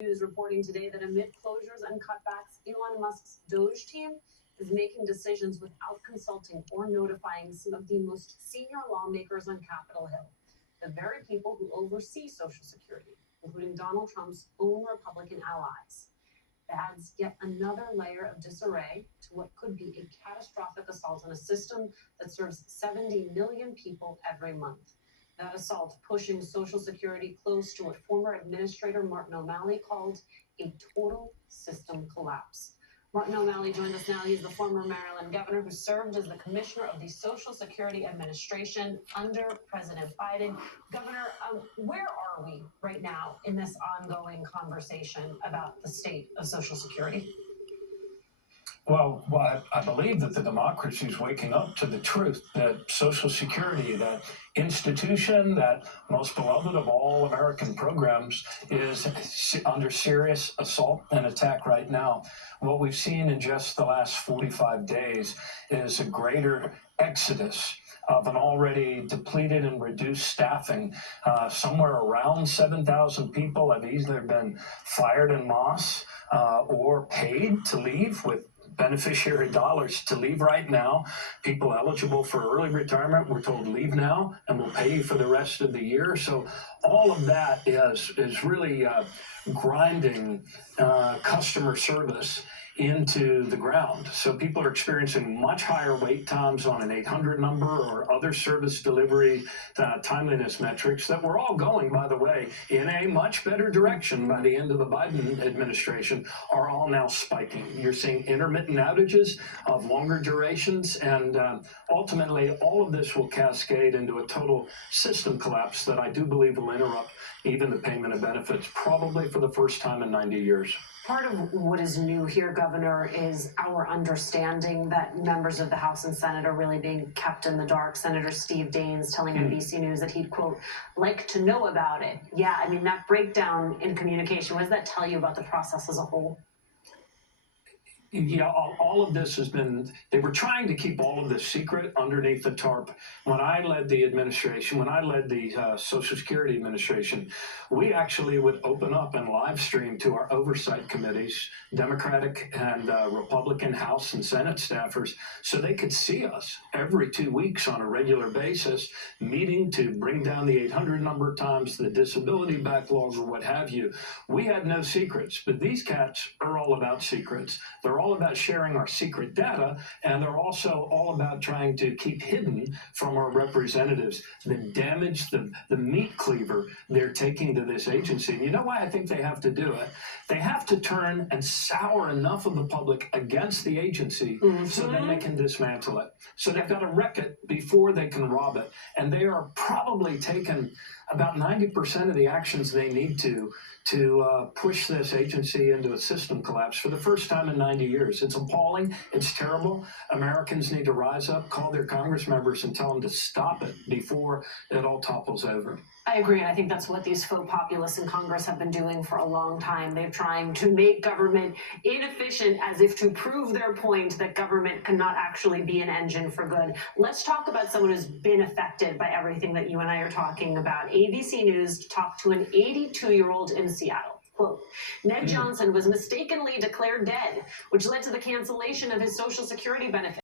News reporting today that amid closures and cutbacks, Elon Musk's Doge team is making decisions without consulting or notifying some of the most senior lawmakers on Capitol Hill, the very people who oversee Social Security, including Donald Trump's own Republican allies. Adds yet another layer of disarray to what could be a catastrophic assault on a system that serves 70 million people every month. That assault pushing Social Security close to what former Administrator Martin O'Malley called a total system collapse. Martin O'Malley joins us now. He's the former Maryland governor who served as the commissioner of the Social Security Administration under President Biden. Governor, where are we right now in this ongoing conversation about the state of Social Security? Well, I believe that the democracy is waking up to the truth that Social Security, that institution, that most beloved of all American programs, is under serious assault and attack right now. What we've seen in just the last 45 days is a greater exodus of an already depleted and reduced staffing. Somewhere around 7,000 people have either been fired en masse or paid to leave with beneficiary dollars to leave right now. People eligible for early retirement were told leave now and we'll pay you for the rest of the year. So all of that is really grinding customer service into the ground. So people are experiencing much higher wait times on an 800 number or other service delivery timeliness metrics that we're all going, by the way, in a much better direction by the end of the Biden administration, are all now spiking. You're seeing intermittent outages of longer durations, and ultimately all of this will cascade into a total system collapse that I do believe will interrupt even the payment of benefits, probably for the first time in 90 years. Part of what is new here, Governor, is our understanding that members of the House and Senate are really being kept in the dark. Senator Steve Daines telling NBC News that he'd, quote, like to know about it. Yeah, I mean, that breakdown in communication, what does that tell you about the process as a whole? Yeah, all of this has been, they were trying to keep all of this secret underneath the tarp. When I led the administration, when I led the Social Security Administration, we actually would open up and live stream to our oversight committees, Democratic and Republican House and Senate staffers, so they could see us every 2 weeks on a regular basis, meeting to bring down the 800 number times, the disability backlogs, or what have you. We had no secrets, but these cats are all about secrets. They're all about sharing our secret data, and they're also all about trying to keep hidden from our representatives the damage, the meat cleaver they're taking to this agency. And you know why I think they have to do it? They have to turn and sour enough of the public against the agency so then they can dismantle it. So they've got to wreck it before they can rob it. And they are probably taking about 90% of the actions they need to push this agency into a system collapse for the first time in 90 years. It's appalling. It's terrible. Americans need to rise up, call their Congress members, and tell them to stop it before it all topples over. I agree, and I think that's what these faux populists in Congress have been doing for a long time. They're trying to make government inefficient as if to prove their point that government cannot actually be an engine for good. Let's talk about someone who's been affected by everything that you and I are talking about. ABC News talked to an 82-year-old in Seattle. Quote, Ned Johnson was mistakenly declared dead, which led to the cancellation of his Social Security benefit.